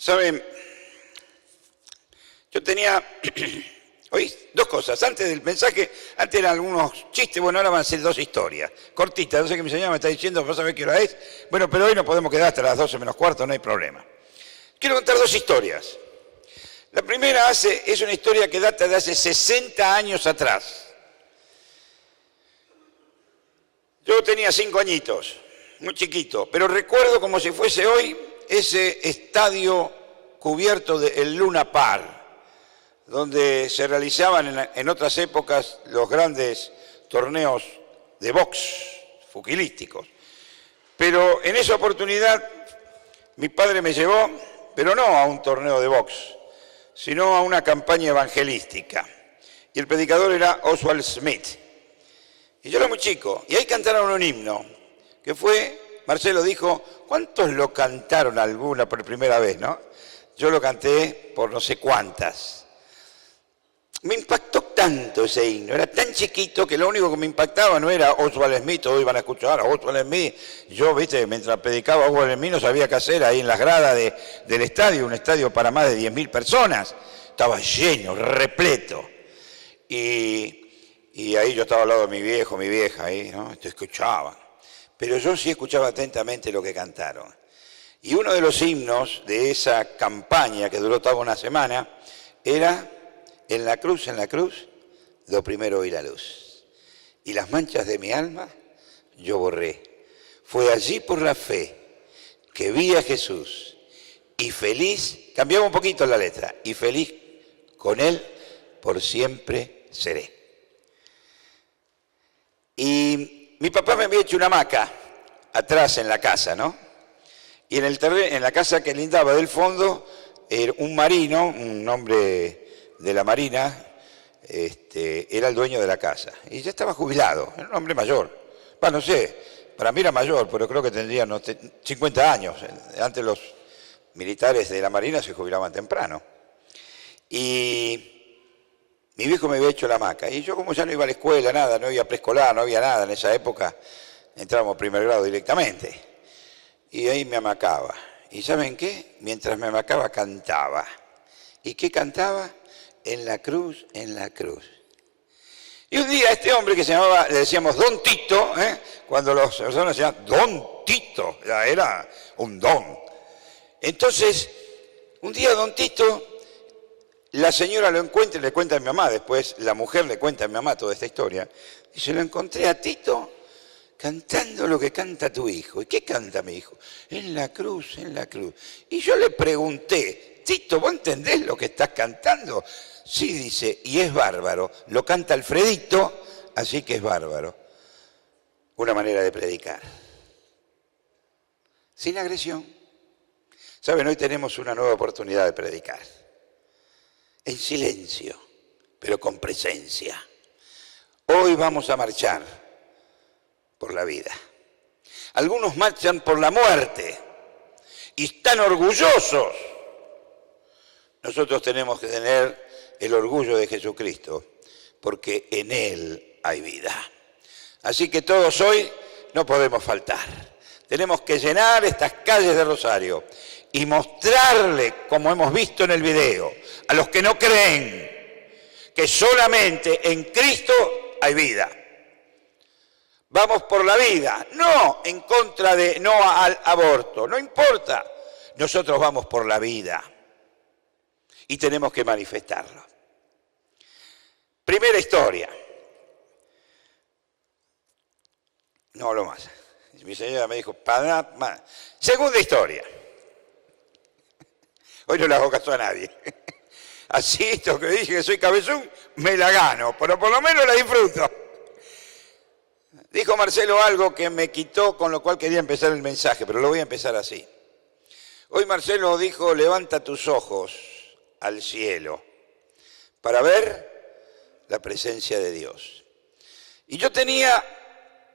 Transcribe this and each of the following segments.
Saben, yo tenía hoy dos cosas. Antes del mensaje, antes eran algunos chistes, bueno, ahora van a ser dos historias. Cortitas, no sé qué mi señora me está diciendo, ¿vos sabés qué hora es? Bueno, pero hoy nos podemos quedar hasta las 12 menos cuarto, no hay problema. Quiero contar dos historias. La primera es una historia que data de hace 60 años atrás. Yo tenía 5 añitos, muy chiquito, pero recuerdo como si fuese hoy ese estadio cubierto del Luna Park, donde se realizaban en otras épocas los grandes torneos de box fuquilísticos. Pero en esa oportunidad mi padre me llevó, pero no a un torneo de box, sino a una campaña evangelística. Y el predicador era Oswald Smith. Y yo era muy chico, y ahí cantaron un himno, que fue, Marcelo dijo, ¿cuántos lo cantaron alguna por primera vez, no? Yo lo canté por no sé cuántas. Me impactó tanto ese himno, era tan chiquito que lo único que me impactaba no era Oswald Smith, todos iban a escuchar a Oswald Smith. Yo, viste, mientras predicaba Oswald Smith no sabía qué hacer ahí en las gradas del estadio, un estadio para más de 10.000 personas. Estaba lleno, repleto. Y ahí yo estaba al lado de mi viejo, mi vieja, ahí, ¿no? Te escuchaba. Pero yo sí escuchaba atentamente lo que cantaron. Y uno de los himnos de esa campaña que duró toda una semana era en la cruz, lo primero vi la luz. Y las manchas de mi alma yo borré. Fue allí por la fe que vi a Jesús y feliz, cambiaba un poquito la letra, y feliz con Él por siempre seré. Y mi papá me había hecho una hamaca atrás en la casa, ¿no? Y en la casa que lindaba del fondo, un marino, un hombre de la marina, era el dueño de la casa. Y ya estaba jubilado, era un hombre mayor. Bueno, no sé, para mí era mayor, pero creo que tendría 50 años. Antes los militares de la marina se jubilaban temprano. Y mi viejo me había hecho la hamaca. Y yo, como ya no iba a la escuela, nada, no había preescolar, no había nada en esa época, entrábamos a primer grado directamente. Y ahí me hamacaba. ¿Y saben qué? Mientras me hamacaba, cantaba. ¿Y qué cantaba? En la cruz, en la cruz. Y un día este hombre que se llamaba, le decíamos Don Tito, cuando las personas se llamaban Don Tito, ya era un don. Entonces, un día Don Tito, la señora lo encuentra y le cuenta a mi mamá, después la mujer le cuenta a mi mamá toda esta historia, y se lo encontré a Tito cantando lo que canta tu hijo. ¿Y qué canta mi hijo? En la cruz, en la cruz. Y yo le pregunté, Tito, ¿vos entendés lo que estás cantando? Sí, dice, y es bárbaro. Lo canta Alfredito, así que es bárbaro. Una manera de predicar. Sin agresión. Saben, hoy tenemos una nueva oportunidad de predicar. En silencio, pero con presencia. Hoy vamos a marchar por la vida. Algunos marchan por la muerte y están orgullosos. Nosotros tenemos que tener el orgullo de Jesucristo, porque en Él hay vida. Así que todos hoy no podemos faltar. Tenemos que llenar estas calles de Rosario y mostrarle, como hemos visto en el video, a los que no creen, que solamente en Cristo hay vida. Vamos por la vida, no en contra de no al aborto, no importa. Nosotros vamos por la vida y tenemos que manifestarlo. Primera historia. No hablo más. Mi señora me dijo, más. Segunda historia. Hoy no le hago caso a nadie. Así esto que dije que soy cabezón, me la gano, pero por lo menos la disfruto. Dijo Marcelo algo que me quitó, con lo cual quería empezar el mensaje, pero lo voy a empezar así. Hoy Marcelo dijo, levanta tus ojos al cielo para ver la presencia de Dios. Y yo tenía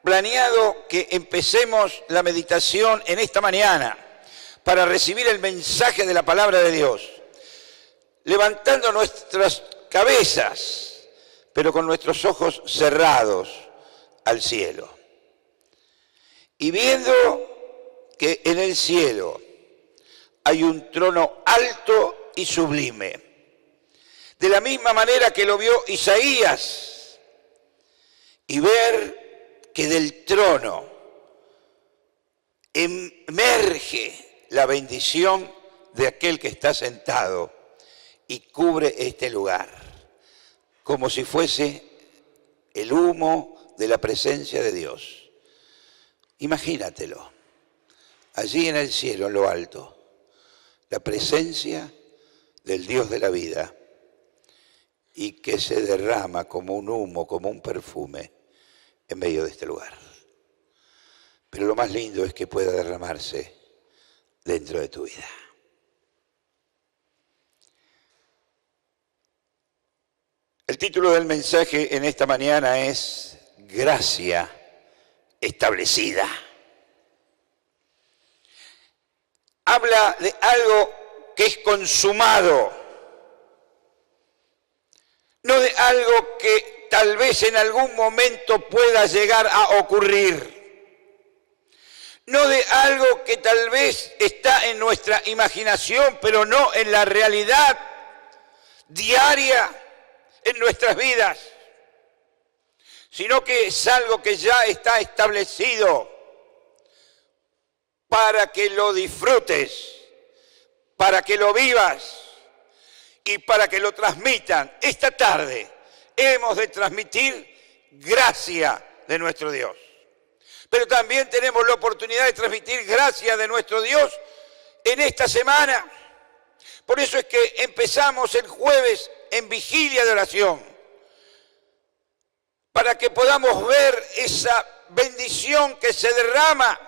planeado que empecemos la meditación en esta mañana para recibir el mensaje de la palabra de Dios, levantando nuestras cabezas, pero con nuestros ojos cerrados al cielo. Y viendo que en el cielo hay un trono alto y sublime. De la misma manera que lo vio Isaías, y ver que del trono emerge la bendición de aquel que está sentado y cubre este lugar, como si fuese el humo de la presencia de Dios. Imagínatelo, allí en el cielo, en lo alto, la presencia del Dios de la vida, y que se derrama como un humo, como un perfume en medio de este lugar. Pero lo más lindo es que pueda derramarse dentro de tu vida. El título del mensaje en esta mañana es Gracia establecida. Habla de algo que es consumado, no de algo que tal vez en algún momento pueda llegar a ocurrir, no de algo que tal vez está en nuestra imaginación, pero no en la realidad diaria en nuestras vidas, sino que es algo que ya está establecido para que lo disfrutes, para que lo vivas y para que lo transmitan. Esta tarde hemos de transmitir gracia de nuestro Dios. Pero también tenemos la oportunidad de transmitir gracia de nuestro Dios en esta semana. Por eso es que empezamos el jueves en vigilia de oración, para que podamos ver esa bendición que se derrama,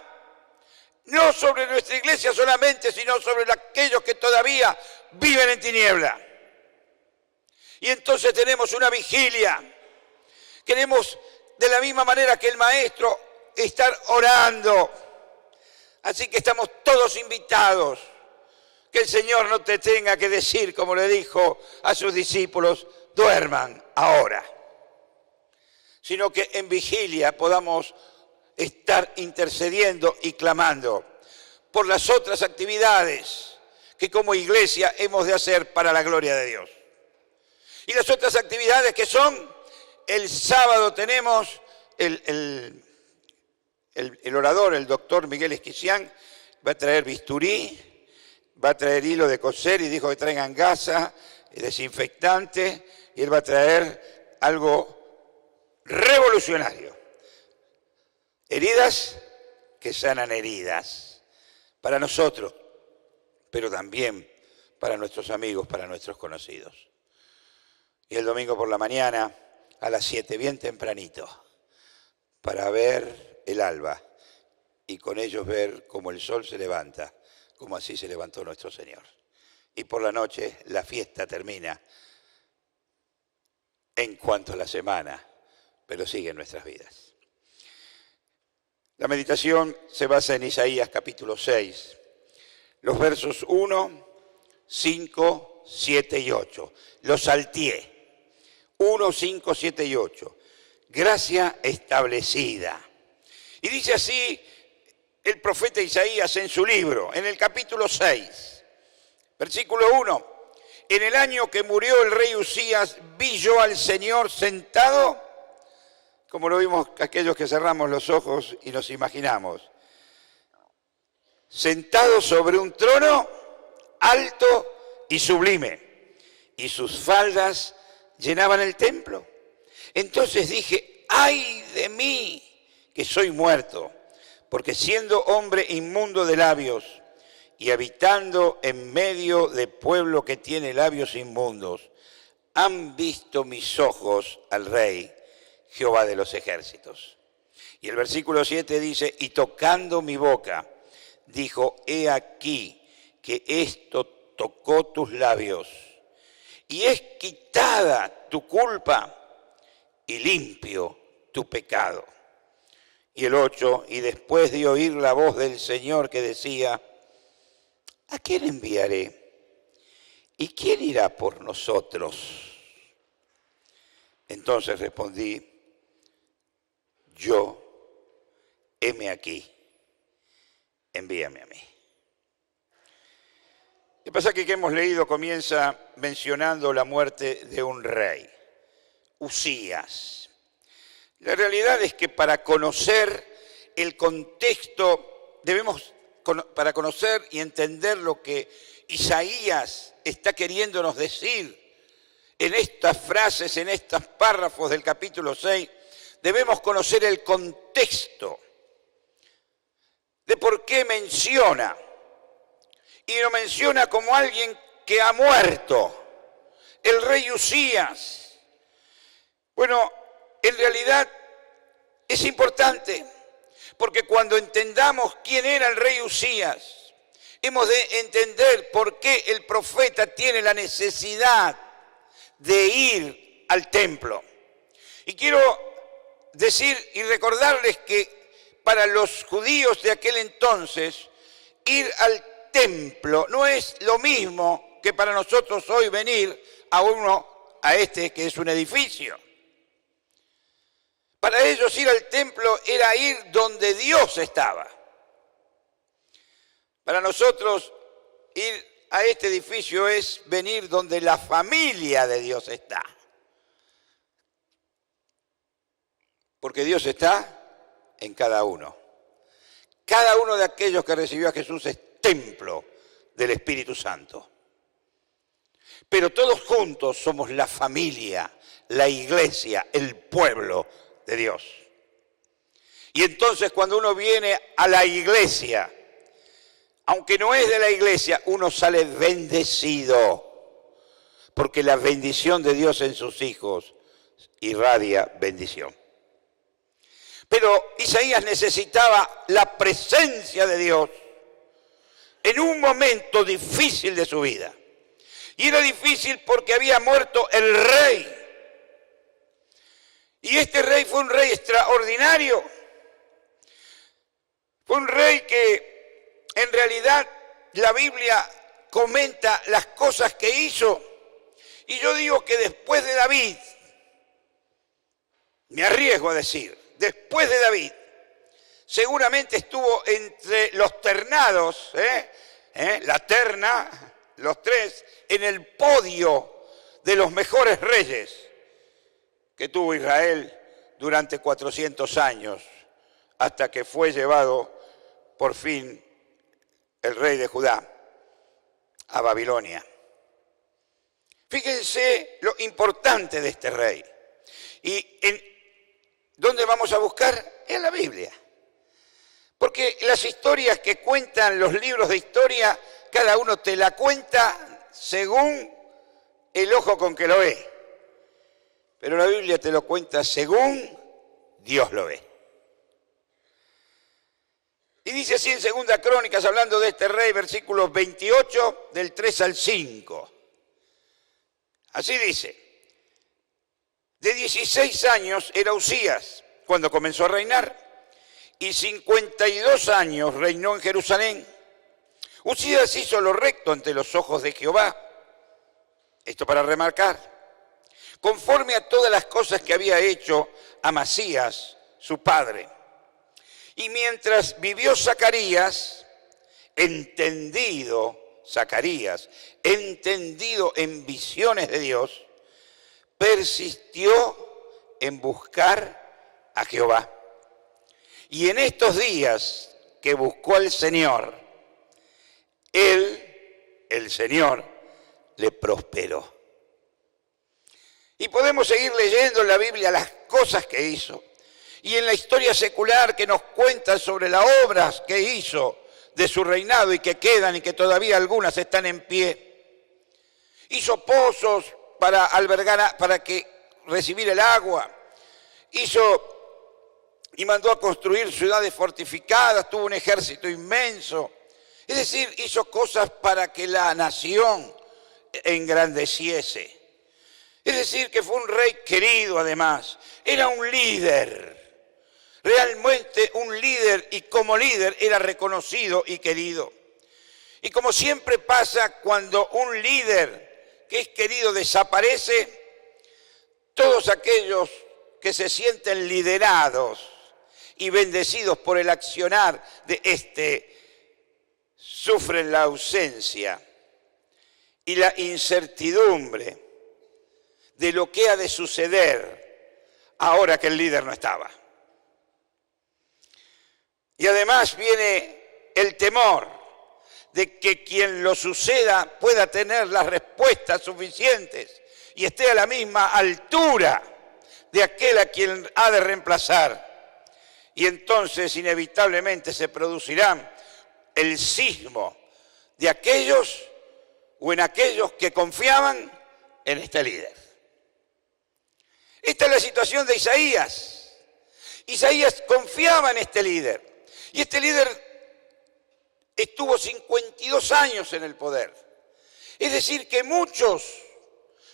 no sobre nuestra iglesia solamente, sino sobre aquellos que todavía viven en tiniebla. Y entonces tenemos una vigilia. Queremos, de la misma manera que el maestro, estar orando. Así que estamos todos invitados. Que el Señor no te tenga que decir, como le dijo a sus discípulos, duerman ahora. Sino que en vigilia podamos estar intercediendo y clamando por las otras actividades que como iglesia hemos de hacer para la gloria de Dios. Y las otras actividades que son, el sábado tenemos el orador, el doctor Miguel Esquicián, va a traer bisturí, va a traer hilo de coser y dijo que traigan gasa, desinfectante, y él va a traer algo revolucionario. Heridas que sanan heridas para nosotros, pero también para nuestros amigos, para nuestros conocidos. Y el domingo por la mañana, a las 7, bien tempranito, para ver el alba y con ellos ver cómo el sol se levanta, como así se levantó nuestro Señor. Y por la noche la fiesta termina en cuanto a la semana, pero sigue en nuestras vidas. La meditación se basa en Isaías capítulo 6, los versos 1, 5, 7 y 8. Los salteé. 1, 5, 7 y 8. Gracia establecida. Y dice así el profeta Isaías en su libro, en el capítulo 6, versículo 1. En el año que murió el rey Usías, vi yo al Señor sentado, como lo vimos aquellos que cerramos los ojos y nos imaginamos, sentado sobre un trono alto y sublime, y sus faldas llenaban el templo. Entonces dije, ¡ay de mí, que soy muerto! Porque siendo hombre inmundo de labios y habitando en medio de pueblo que tiene labios inmundos, han visto mis ojos al Rey, Jehová de los ejércitos. Y el versículo 7 dice, y tocando mi boca, dijo, he aquí que esto tocó tus labios, y es quitada tu culpa y limpio tu pecado. Y el 8, y después de oír la voz del Señor que decía, ¿a quién enviaré? ¿Y quién irá por nosotros? Entonces respondí, yo, heme aquí, envíame a mí. El pasaje que hemos leído comienza mencionando la muerte de un rey, Uzías. La realidad es que para conocer el contexto, para conocer y entender lo que Isaías está queriéndonos decir en estas frases, en estos párrafos del capítulo 6, debemos conocer el contexto de por qué menciona. Y lo menciona como alguien que ha muerto, el rey Uzías. Bueno, en realidad es importante, porque cuando entendamos quién era el rey Uzías, hemos de entender por qué el profeta tiene la necesidad de ir al templo. Y quiero decir y recordarles que para los judíos de aquel entonces, ir al templo no es lo mismo que para nosotros hoy venir a este que es un edificio. Para ellos ir al templo era ir donde Dios estaba. Para nosotros ir a este edificio es venir donde la familia de Dios está. Porque Dios está en cada uno. Cada uno de aquellos que recibió a Jesús es templo del Espíritu Santo. Pero todos juntos somos la familia, la iglesia, el pueblo de Dios. Y entonces cuando uno viene a la iglesia, aunque no es de la iglesia, uno sale bendecido, porque la bendición de Dios en sus hijos irradia bendición. Pero Isaías necesitaba la presencia de Dios en un momento difícil de su vida. Y era difícil porque había muerto el rey. Y este rey fue un rey extraordinario. Fue un rey que en realidad la Biblia comenta las cosas que hizo. Y yo digo que después de David, me arriesgo a decir, después de David, seguramente estuvo entre los ternados, la terna, los tres, en el podio de los mejores reyes que tuvo Israel durante 400 años, hasta que fue llevado por fin el rey de Judá a Babilonia. Fíjense lo importante de este rey. ¿Y dónde vamos a buscar? En la Biblia. Porque las historias que cuentan los libros de historia, cada uno te la cuenta según el ojo con que lo ve. Pero la Biblia te lo cuenta según Dios lo ve. Y dice así en 2 Crónicas, hablando de este rey, versículos 28, del 3 al 5. Así dice: de 16 años era Uzías cuando comenzó a reinar, y 52 años reinó en Jerusalén. Uzías hizo lo recto ante los ojos de Jehová, esto para remarcar, conforme a todas las cosas que había hecho Amasías, su padre. Y mientras vivió Zacarías, entendido en visiones de Dios, persistió en buscar a Jehová. Y en estos días que buscó al Señor, el Señor, le prosperó. Y podemos seguir leyendo en la Biblia las cosas que hizo. Y en la historia secular que nos cuentan sobre las obras que hizo de su reinado y que quedan y que todavía algunas están en pie. Hizo pozos para albergar, para recibir el agua. Y mandó a construir ciudades fortificadas, tuvo un ejército inmenso. Es decir, hizo cosas para que la nación engrandeciese. Es decir, que fue un rey querido además. Era un líder. Realmente un líder, y como líder era reconocido y querido. Y como siempre pasa cuando un líder que es querido desaparece, todos aquellos que se sienten liderados y bendecidos por el accionar de sufren la ausencia y la incertidumbre de lo que ha de suceder ahora que el líder no estaba. Y además viene el temor de que quien lo suceda pueda tener las respuestas suficientes y esté a la misma altura de aquel a quien ha de reemplazar. Y entonces inevitablemente se producirá el sismo de aquellos o en aquellos que confiaban en este líder. Esta es la situación de Isaías. Isaías confiaba en este líder. Y este líder estuvo 52 años en el poder. Es decir, que muchos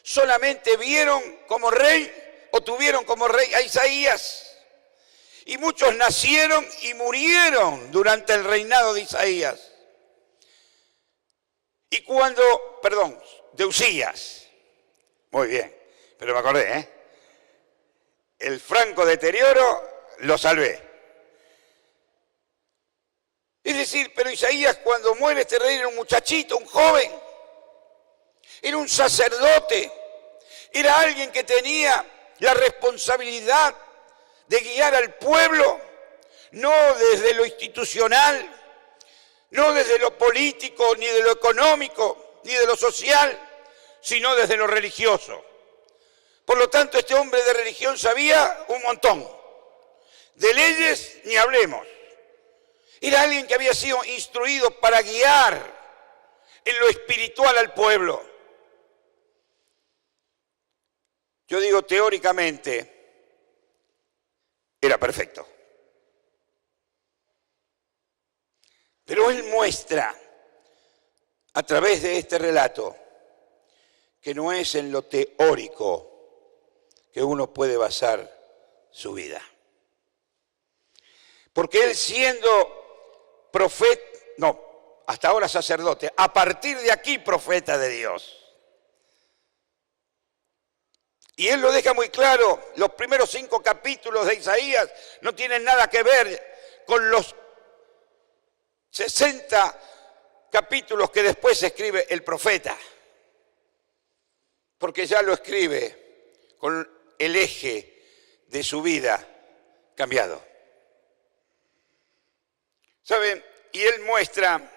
solamente vieron como rey o tuvieron como rey a Isaías. Y muchos nacieron y murieron durante el reinado de Isaías. Y de Usías. Muy bien, pero me acordé, El franco deterioro lo salvé. Es decir, pero Isaías cuando muere este rey era un muchachito, un joven. Era un sacerdote. Era alguien que tenía la responsabilidad de guiar al pueblo, no desde lo institucional, no desde lo político, ni de lo económico, ni de lo social, sino desde lo religioso. Por lo tanto, este hombre de religión sabía un montón. De leyes ni hablemos. Era alguien que había sido instruido para guiar en lo espiritual al pueblo. Yo digo teóricamente, era perfecto. Pero él muestra a través de este relato que no es en lo teórico que uno puede basar su vida. Porque él siendo profeta, hasta ahora sacerdote, a partir de aquí profeta de Dios. Y él lo deja muy claro, los primeros 5 capítulos de Isaías no tienen nada que ver con los 60 capítulos que después escribe el profeta. Porque ya lo escribe con el eje de su vida cambiado. ¿Saben? Y él muestra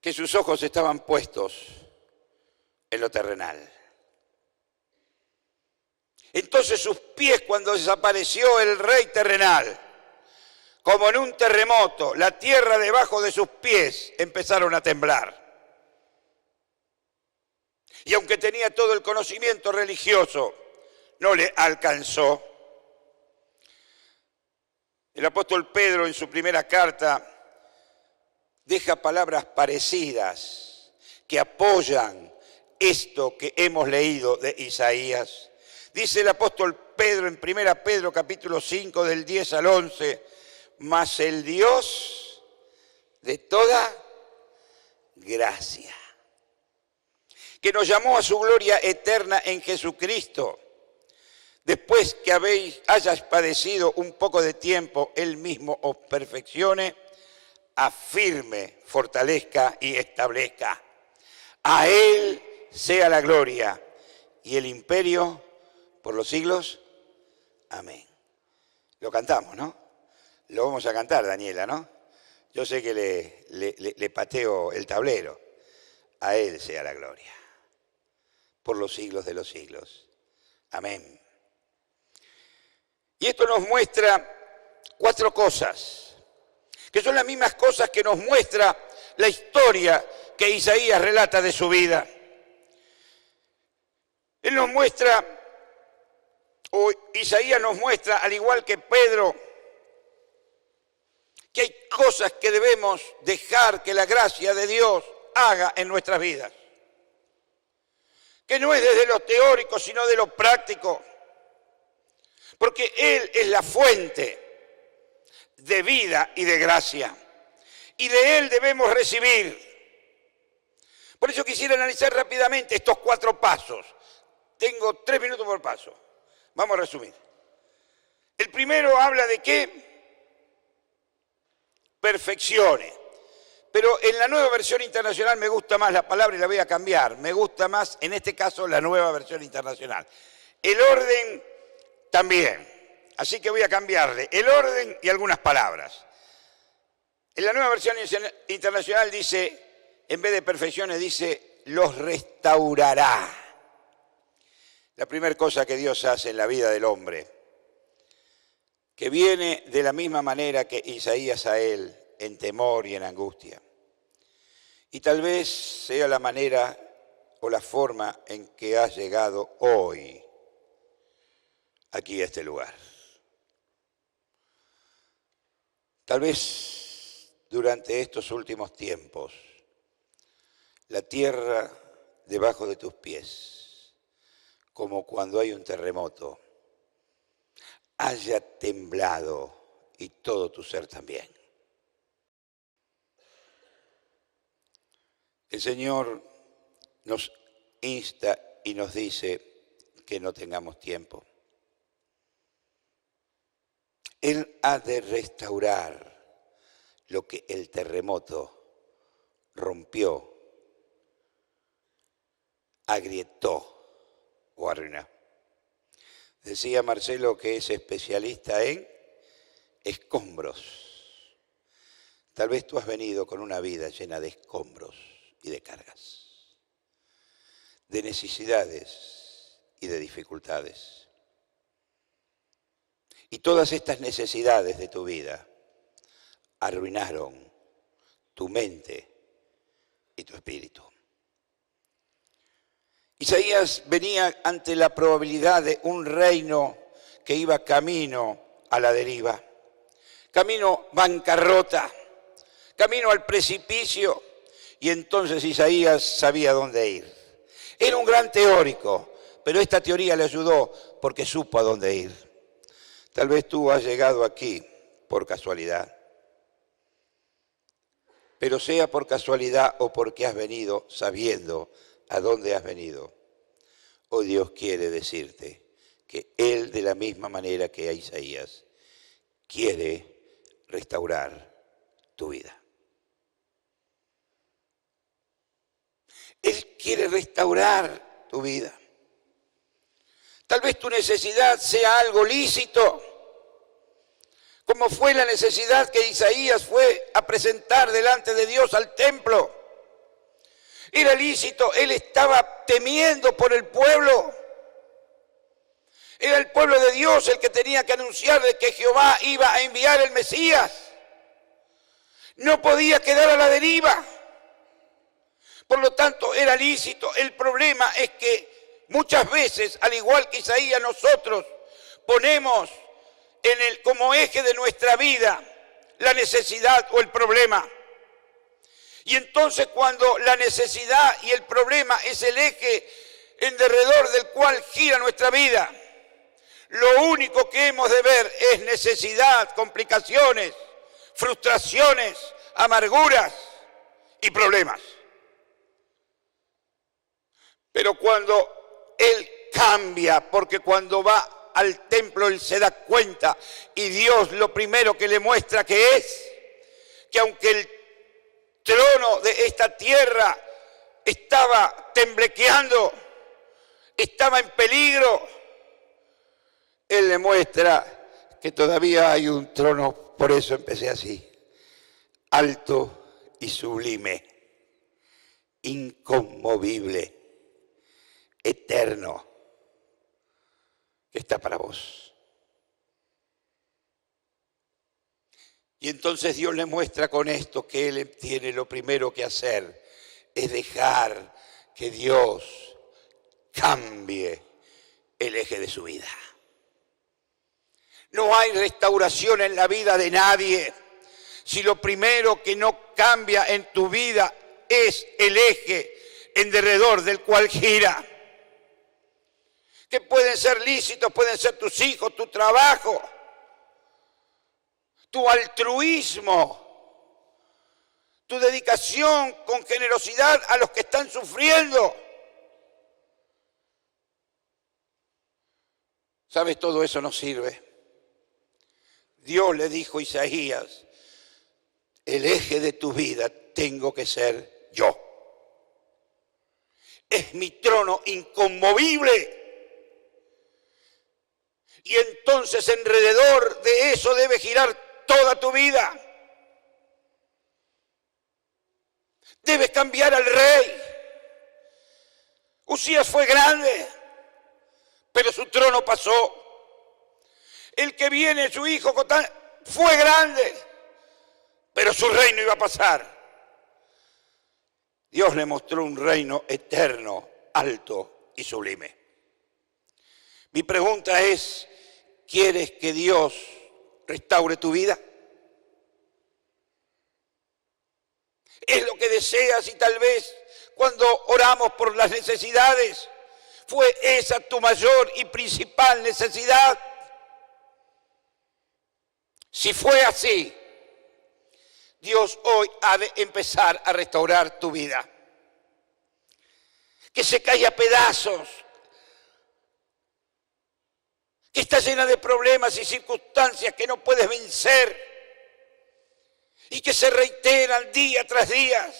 que sus ojos estaban puestos en lo terrenal. Entonces sus pies, cuando desapareció el rey terrenal, como en un terremoto, la tierra debajo de sus pies empezaron a temblar. Y aunque tenía todo el conocimiento religioso, no le alcanzó. El apóstol Pedro en su primera carta deja palabras parecidas que apoyan esto que hemos leído de Isaías. Dice el apóstol Pedro en 1 Pedro capítulo 5 del 10 al 11, mas el Dios de toda gracia, que nos llamó a su gloria eterna en Jesucristo, después que hayas padecido un poco de tiempo, Él mismo os perfeccione, afirme, fortalezca y establezca. A Él sea la gloria y el imperio por los siglos. Amén. Lo cantamos, ¿no? Lo vamos a cantar, Daniela, ¿no? Yo sé que le pateo el tablero. A Él sea la gloria por los siglos de los siglos. Amén. Y esto nos muestra 4 cosas, que son las mismas cosas que nos muestra la historia que Isaías relata de su vida. Él nos muestra, o Isaías nos muestra, al igual que Pedro, que hay cosas que debemos dejar que la gracia de Dios haga en nuestras vidas. Que no es desde lo teórico, sino de lo práctico. Porque Él es la fuente de vida y de gracia. Y de Él debemos recibir. Por eso quisiera analizar rápidamente estos 4 pasos. Tengo 3 minutos por paso. Vamos a resumir. El primero habla de qué? Perfeccione. pero en la Nueva Versión Internacional me gusta más la palabra y la voy a cambiar. Me gusta más, en este caso, la Nueva Versión Internacional. El orden también. Así que voy a cambiarle el orden y algunas palabras. En la Nueva Versión Internacional dice, en vez de perfecciones, dice, los restaurará. La primera cosa que Dios hace en la vida del hombre, que viene de la misma manera que Isaías a él, en temor y en angustia. Y tal vez sea la manera o la forma en que has llegado hoy aquí a este lugar. Tal vez durante estos últimos tiempos la tierra debajo de tus pies, como cuando hay un terremoto, haya temblado y todo tu ser también. El Señor nos insta y nos dice que no tengamos tiempo. Él ha de restaurar lo que el terremoto rompió, agrietó o arruinó. Decía Marcelo que es especialista en escombros. Tal vez tú has venido con una vida llena de escombros y de cargas, de necesidades y de dificultades. Y todas estas necesidades de tu vida arruinaron tu mente y tu espíritu. Isaías venía ante la probabilidad de un reino que iba camino a la deriva, camino bancarrota, camino al precipicio, y entonces Isaías sabía dónde ir. Era un gran teórico, pero esta teoría le ayudó porque supo a dónde ir. Tal vez tú has llegado aquí por casualidad, pero sea por casualidad o porque has venido sabiendo a dónde has venido, hoy Dios quiere decirte que Él, de la misma manera que a Isaías, quiere restaurar tu vida. Él quiere restaurar tu vida. Tal vez tu necesidad sea algo lícito, como fue la necesidad que Isaías fue a presentar delante de Dios al templo. Era lícito, él estaba temiendo por el pueblo. Era el pueblo de Dios el que tenía que anunciar de que Jehová iba a enviar el Mesías. No podía quedar a la deriva. Por lo tanto, era lícito. El problema es que muchas veces, al igual que Isaías, nosotros ponemos como eje de nuestra vida la necesidad o el problema. Y entonces cuando la necesidad y el problema es el eje en derredor del cual gira nuestra vida, lo único que hemos de ver es necesidad, complicaciones, frustraciones, amarguras y problemas. Pero cuando Él cambia, porque cuando va al templo Él se da cuenta y Dios lo primero que le muestra que es, que aunque el trono de esta tierra estaba temblequeando, estaba en peligro, Él le muestra que todavía hay un trono, por eso empecé así, alto y sublime, inconmovible, eterno, que está para vos. Y entonces Dios le muestra con esto que Él tiene lo primero que hacer, es dejar que Dios cambie el eje de su vida. No hay restauración en la vida de nadie si lo primero que no cambia en tu vida es el eje en derredor del cual gira. Que pueden ser lícitos, pueden ser tus hijos, tu trabajo, tu altruismo, tu dedicación con generosidad a los que están sufriendo. ¿Sabes? Todo eso no sirve. Dios le dijo a Isaías, el eje de tu vida tengo que ser yo. Es mi trono inconmovible. Y entonces alrededor de eso debe girar toda tu vida. Debes cambiar al rey. Usías fue grande, pero su trono pasó. El que viene, su hijo Jotán, fue grande, pero su reino iba a pasar. Dios le mostró un reino eterno, alto y sublime. Mi pregunta es, ¿quieres que Dios restaure tu vida? ¿Es lo que deseas? Y tal vez cuando oramos por las necesidades, ¿fue esa tu mayor y principal necesidad? Si fue así, Dios hoy ha de empezar a restaurar tu vida. Que se caiga a pedazos, que está llena de problemas y circunstancias que no puedes vencer y que se reiteran día tras día.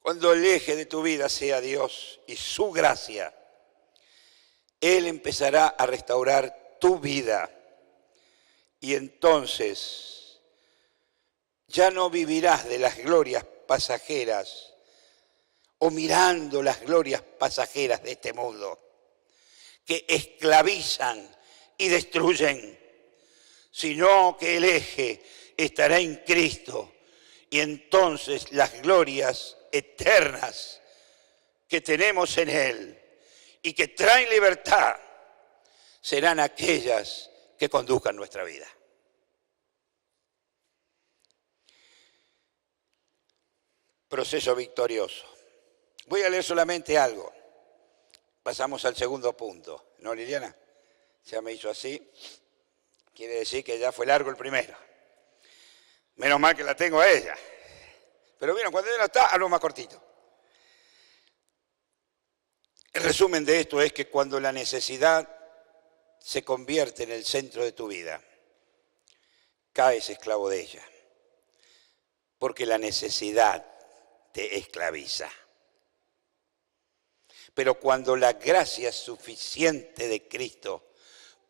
Cuando el eje de tu vida sea Dios y su gracia, Él empezará a restaurar tu vida. Y entonces ya no vivirás de las glorias pasajeras o mirando las glorias pasajeras de este mundo que esclavizan y destruyen, sino que el eje estará en Cristo y entonces las glorias eternas que tenemos en Él y que traen libertad serán aquellas que conduzcan nuestra vida. Proceso victorioso. Voy a leer solamente algo. Pasamos al segundo punto. ¿No, Liliana? Ya me hizo así. Quiere decir que ya fue largo el primero. Menos mal que la tengo a ella. Pero bueno, cuando ella no está, hablo más cortito. El resumen de esto es que cuando la necesidad se convierte en el centro de tu vida, caes esclavo de ella. Porque la necesidad te esclaviza. Pero cuando la gracia suficiente de Cristo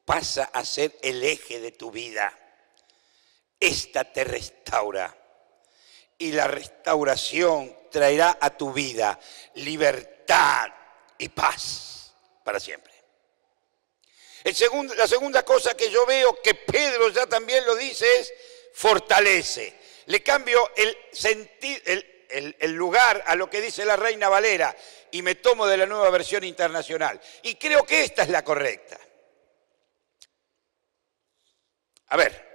pasa a ser el eje de tu vida, esta te restaura. Y la restauración traerá a tu vida libertad y paz para siempre. La segunda cosa que yo veo que Pedro ya también lo dice es fortalece. Le cambio el lugar a lo que dice la Reina Valera y me tomo de la Nueva Versión Internacional. Y creo que esta es la correcta. A ver,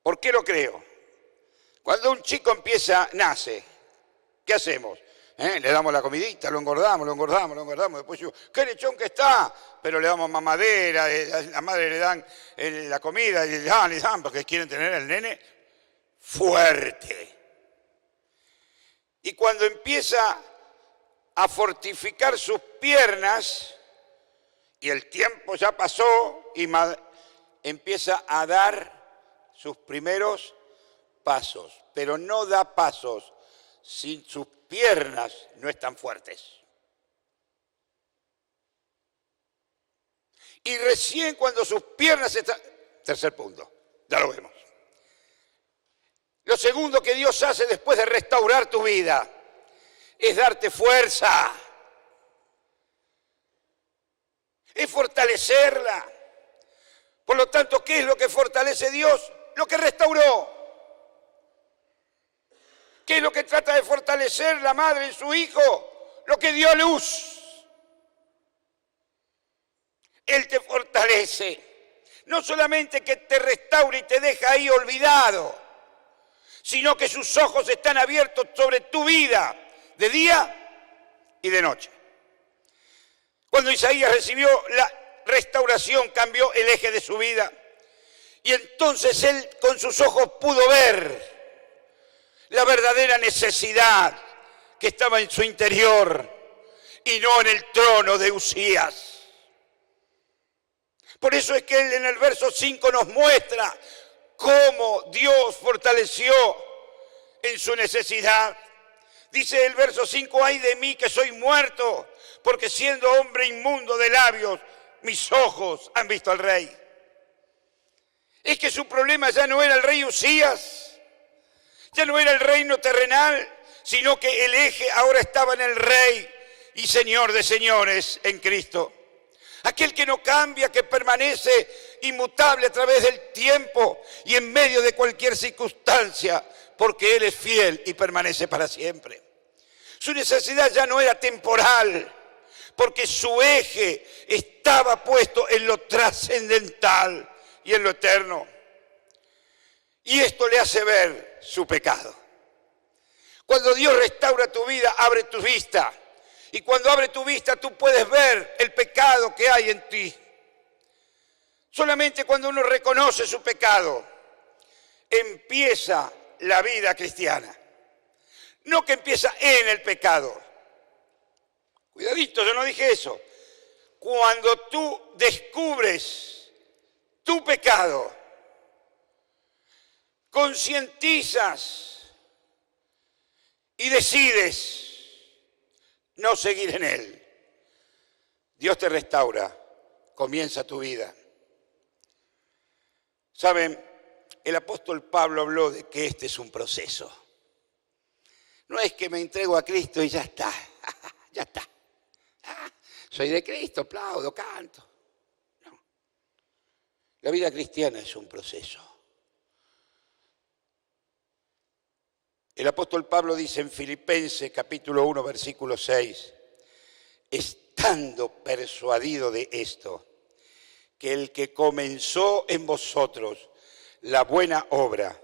¿por qué lo creo? Cuando un chico nace, ¿qué hacemos? Le damos la comidita, lo engordamos, después digo, qué lechón que está, pero le damos mamadera, la madre le dan la comida, y le dan, porque quieren tener al nene fuerte. Y cuando empieza a fortificar sus piernas, y el tiempo ya pasó, y empieza a dar sus primeros pasos, pero no da pasos si sus piernas no están fuertes. Y recién cuando sus piernas están... Tercer punto, ya lo vemos. Lo segundo que Dios hace después de restaurar tu vida es darte fuerza, es fortalecerla. Por lo tanto, ¿qué es lo que fortalece Dios? Lo que restauró. ¿Qué es lo que trata de fortalecer la madre en su hijo? Lo que dio a luz. Él te fortalece. No solamente que te restaura y te deja ahí olvidado, sino que sus ojos están abiertos sobre tu vida de día y de noche. Cuando Isaías recibió la restauración, cambió el eje de su vida. Y entonces él con sus ojos pudo ver la verdadera necesidad que estaba en su interior y no en el trono de Usías. Por eso es que él en el verso 5 nos muestra cómo Dios fortaleció en su necesidad. Dice el verso 5, ay de mí que soy muerto, porque siendo hombre inmundo de labios, mis ojos han visto al rey. Es que su problema ya no era el rey Usías, ya no era el reino terrenal, sino que el eje ahora estaba en el rey y Señor de señores en Cristo. Aquel que no cambia, que permanece inmutable a través del tiempo y en medio de cualquier circunstancia, porque Él es fiel y permanece para siempre. Su necesidad ya no era temporal, porque su eje estaba puesto en lo trascendental y en lo eterno. Y esto le hace ver su pecado. Cuando Dios restaura tu vida, abre tu vista. Y cuando abre tu vista, tú puedes ver el pecado que hay en ti. Solamente cuando uno reconoce su pecado, empieza la vida cristiana. No que empieza en el pecado. Cuidadito, yo no dije eso. Cuando tú descubres tu pecado, concientizas y decides no seguir en él, Dios te restaura, comienza tu vida. Saben, el apóstol Pablo habló de que este es un proceso. No es que me entrego a Cristo y ya está, ya está. Soy de Cristo, aplaudo, canto. No. La vida cristiana es un proceso. El apóstol Pablo dice en Filipenses capítulo 1, versículo 6, estando persuadido de esto, que el que comenzó en vosotros la buena obra,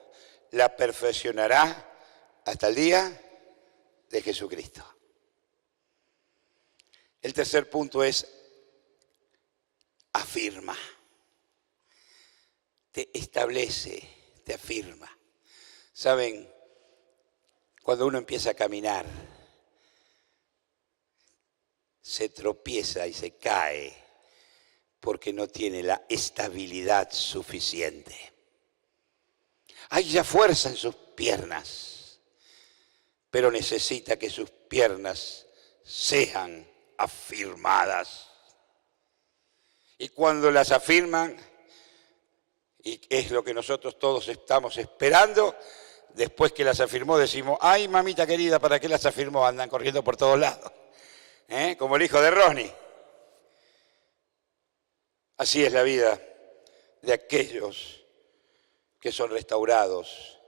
la perfeccionará hasta el día de Jesucristo. El tercer punto es afirma. Te establece, te afirma. ¿Saben? Cuando uno empieza a caminar, se tropieza y se cae porque no tiene la estabilidad suficiente. Hay ya fuerza en sus piernas, pero necesita que sus piernas sean afirmadas. Y cuando las afirman, y es lo que nosotros todos estamos esperando, después que las afirmó decimos, ay mamita querida, ¿para qué las afirmó? Andan corriendo por todos lados, como el hijo de Ronnie. Así es la vida de aquellos que son restaurados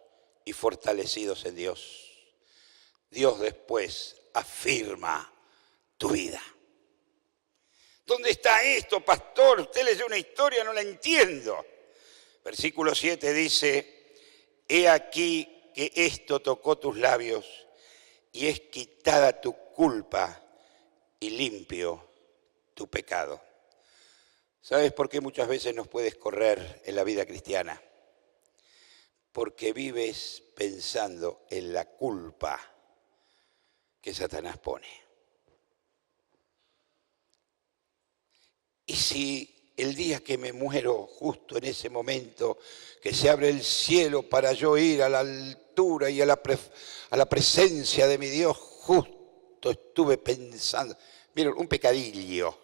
y fortalecidos en Dios. Dios después afirma tu vida. ¿Dónde está esto, pastor? Usted leyó una historia, no la entiendo. Versículo 7 dice, he aquí que esto tocó tus labios y es quitada tu culpa y limpio tu pecado. ¿Sabes por qué muchas veces nos puedes correr en la vida cristiana? Porque vives pensando en la culpa que Satanás pone. Y si el día que me muero, justo en ese momento, que se abre el cielo para yo ir a la altura y a la presencia de mi Dios, justo estuve pensando, miren, un pecadillo,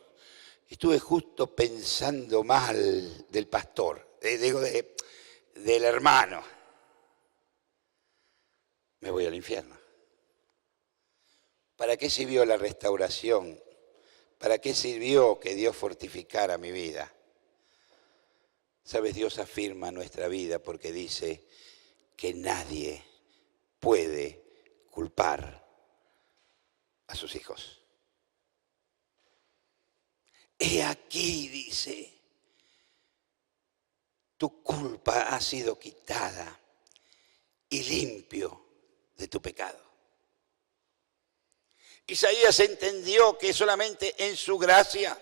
estuve justo pensando mal del pastor, del hermano, me voy al infierno. ¿Para qué sirvió la restauración? ¿Para qué sirvió que Dios fortificara mi vida? ¿Sabes? Dios afirma nuestra vida porque dice que nadie puede culpar a sus hijos. He aquí, dice, tu culpa ha sido quitada y limpio de tu pecado. Isaías entendió que solamente en su gracia,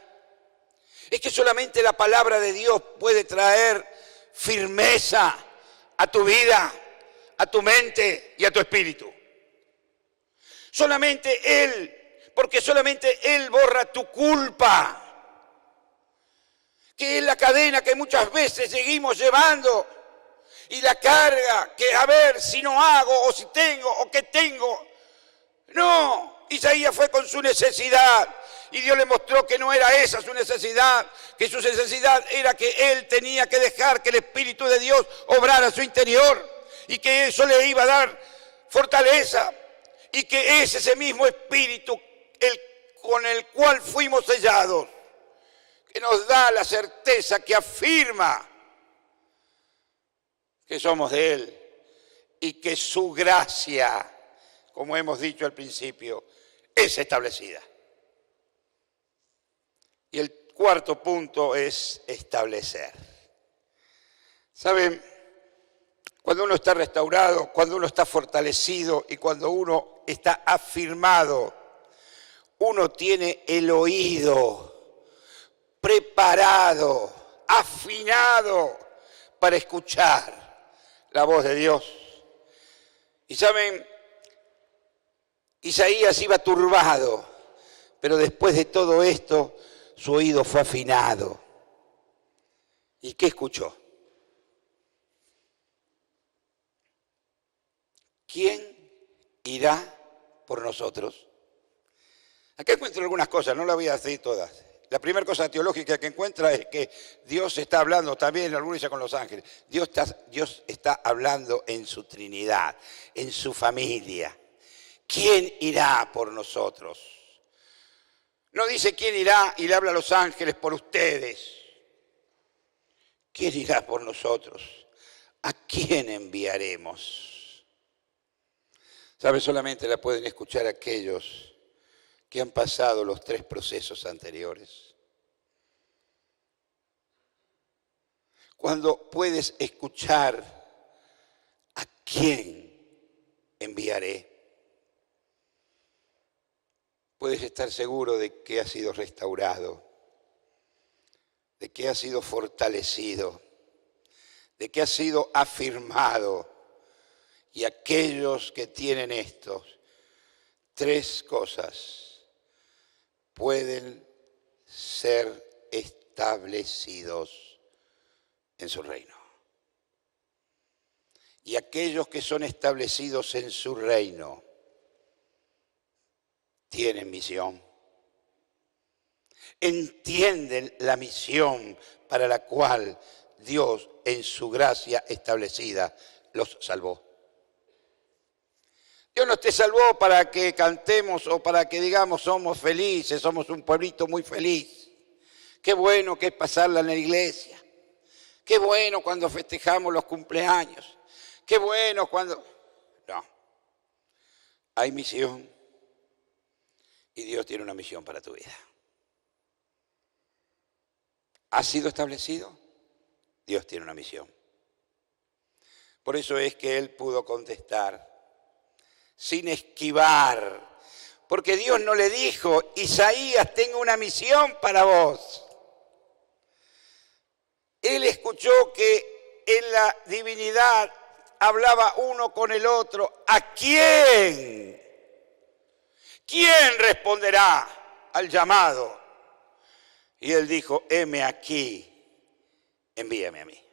es que solamente la palabra de Dios puede traer firmeza a tu vida, a tu mente y a tu espíritu. Solamente Él, porque solamente Él borra tu culpa, que es la cadena que muchas veces seguimos llevando. y la carga, que a ver si no hago, o si tengo, o qué tengo. No, Isaías fue con su necesidad y Dios le mostró que no era esa su necesidad, que su necesidad era que él tenía que dejar que el Espíritu de Dios obrara a su interior y que eso le iba a dar fortaleza y que es ese mismo Espíritu con el cual fuimos sellados, que nos da la certeza, que afirma que somos de Él y que su gracia, como hemos dicho al principio, es establecida. Y el cuarto punto es establecer. ¿Saben? Cuando uno está restaurado, cuando uno está fortalecido y cuando uno está afirmado, uno tiene el oído preparado, afinado para escuchar la voz de Dios. Y saben, Isaías iba turbado, pero después de todo esto, su oído fue afinado. ¿Y qué escuchó? ¿Quién irá por nosotros? Acá encuentro algunas cosas, no las voy a decir todas. La primera cosa teológica que encuentra es que Dios está hablando también, algunos dicen con los ángeles. Dios está hablando en su Trinidad, en su familia. ¿Quién irá por nosotros? No dice quién irá y le habla a los ángeles por ustedes. ¿Quién irá por nosotros? ¿A quién enviaremos? ¿Sabe? Solamente la pueden escuchar aquellos que han pasado los 3 procesos anteriores. Cuando puedes escuchar a quién enviaré, puedes estar seguro de que has sido restaurado, de que has sido fortalecido, de que has sido afirmado. Y aquellos que tienen estos 3 cosas pueden ser establecidos en su reino. Y aquellos que son establecidos en su reino tienen misión. Entienden la misión para la cual Dios en su gracia establecida los salvó. Dios no te salvó para que cantemos o para que digamos somos felices, somos un pueblito muy feliz. Qué bueno que es pasarla en la iglesia. Qué bueno cuando festejamos los cumpleaños. Qué bueno cuando... No. Hay misión y Dios tiene una misión para tu vida. ¿Has sido establecido? Dios tiene una misión. Por eso es que Él pudo contestar sin esquivar, porque Dios no le dijo, Isaías, tengo una misión para vos. Él escuchó que en la divinidad hablaba uno con el otro. ¿A quién? ¿Quién responderá al llamado? Y él dijo, heme aquí, envíame a mí.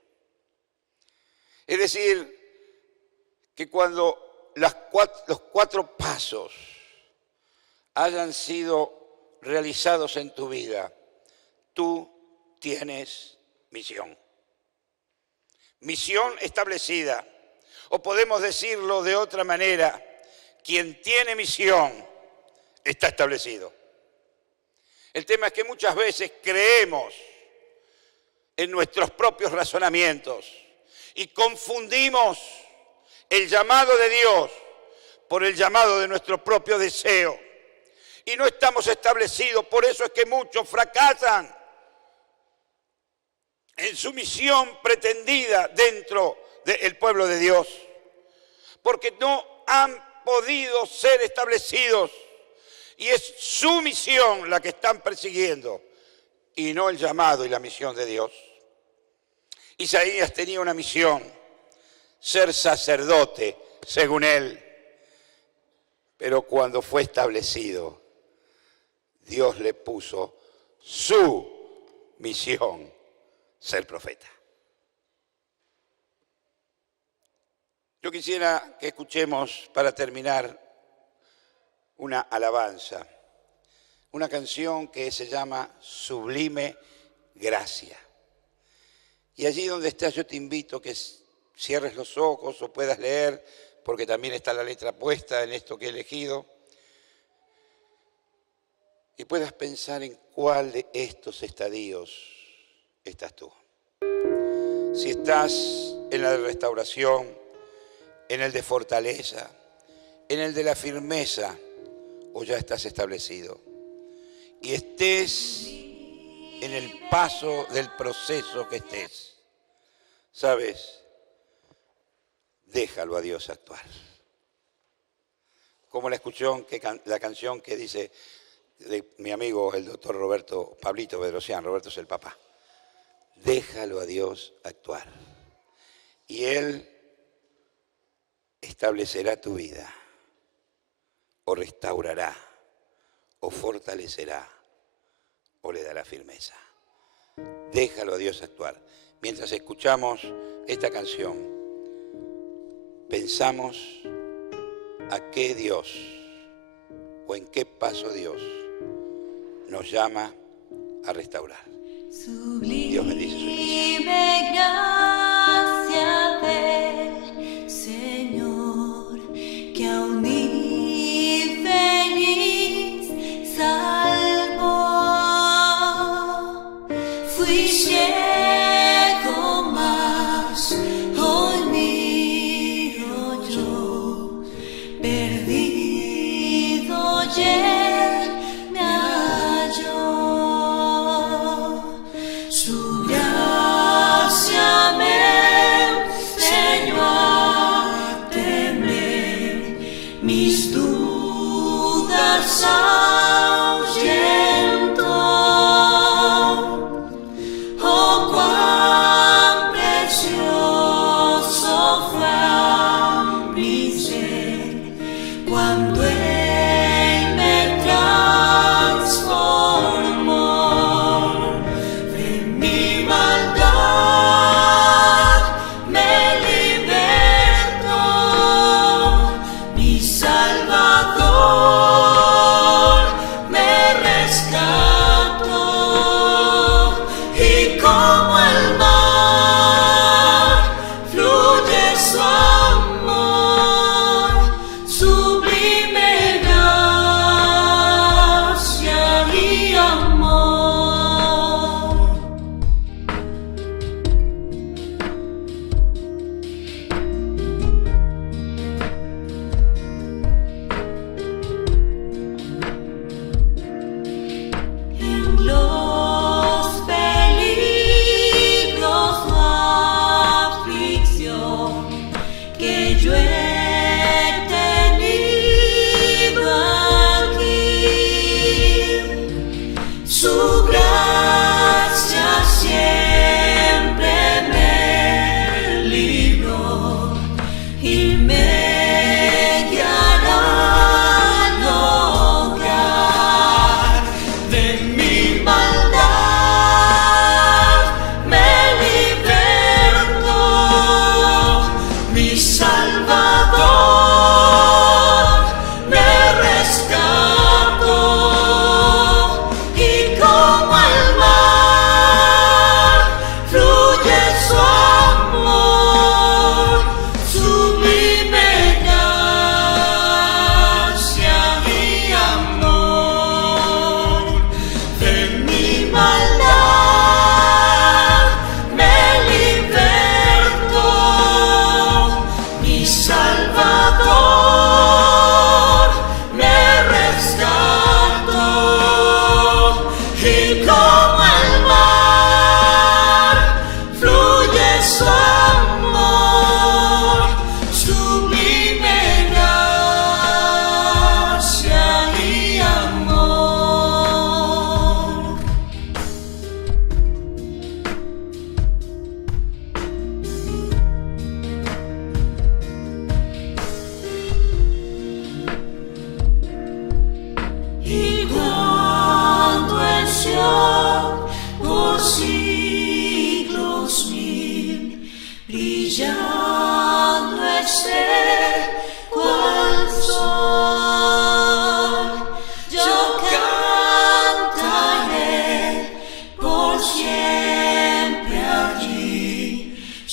Es decir, que cuando los 4 pasos hayan sido realizados en tu vida, tú tienes misión. Misión establecida. O podemos decirlo de otra manera, quien tiene misión está establecido. El tema es que muchas veces creemos en nuestros propios razonamientos y confundimos el llamado de Dios por el llamado de nuestro propio deseo. Y no estamos establecidos, por eso es que muchos fracasan en su misión pretendida dentro del pueblo de Dios. Porque no han podido ser establecidos. Y es su misión la que están persiguiendo y no el llamado y la misión de Dios. Isaías tenía una misión. Ser sacerdote, según él. Pero cuando fue establecido, Dios le puso su misión, ser profeta. Yo quisiera que escuchemos, para terminar, una alabanza, una canción que se llama Sublime Gracia. Y allí donde estás yo te invito a que cierres los ojos o puedas leer, porque también está la letra puesta en esto que he elegido, y puedas pensar en cuál de estos estadios estás tú. Si estás en la de restauración, en el de fortaleza, en el de la firmeza, o ya estás establecido. Y estés en el paso del proceso que estés. ¿Sabes? Déjalo a Dios actuar. Como la canción que dice de mi amigo el doctor Roberto, Pablito Bedrosian, Roberto es el papá. Déjalo a Dios actuar. Y Él establecerá tu vida, o restaurará, o fortalecerá, o le dará firmeza. Déjalo a Dios actuar. Mientras escuchamos esta canción, pensamos a qué Dios o en qué paso Dios nos llama a restaurar. Dios bendice su iglesia. Gracia del Señor, que a un infeliz salvó. Fui ciego, mas hoy miro yo, perdido y Él me halló. Su gracia me enseñó a temer, mis dudas ahuyentó. Oh, cuán precioso fue a mi ser cuando Él me transformó. De mi maldad me libertó, mi Salvador me rescató. Y como el mar fluye su amor, sublime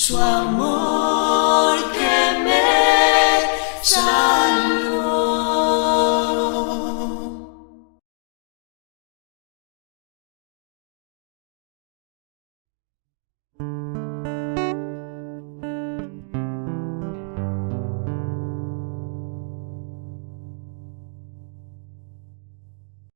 su amor que me salva.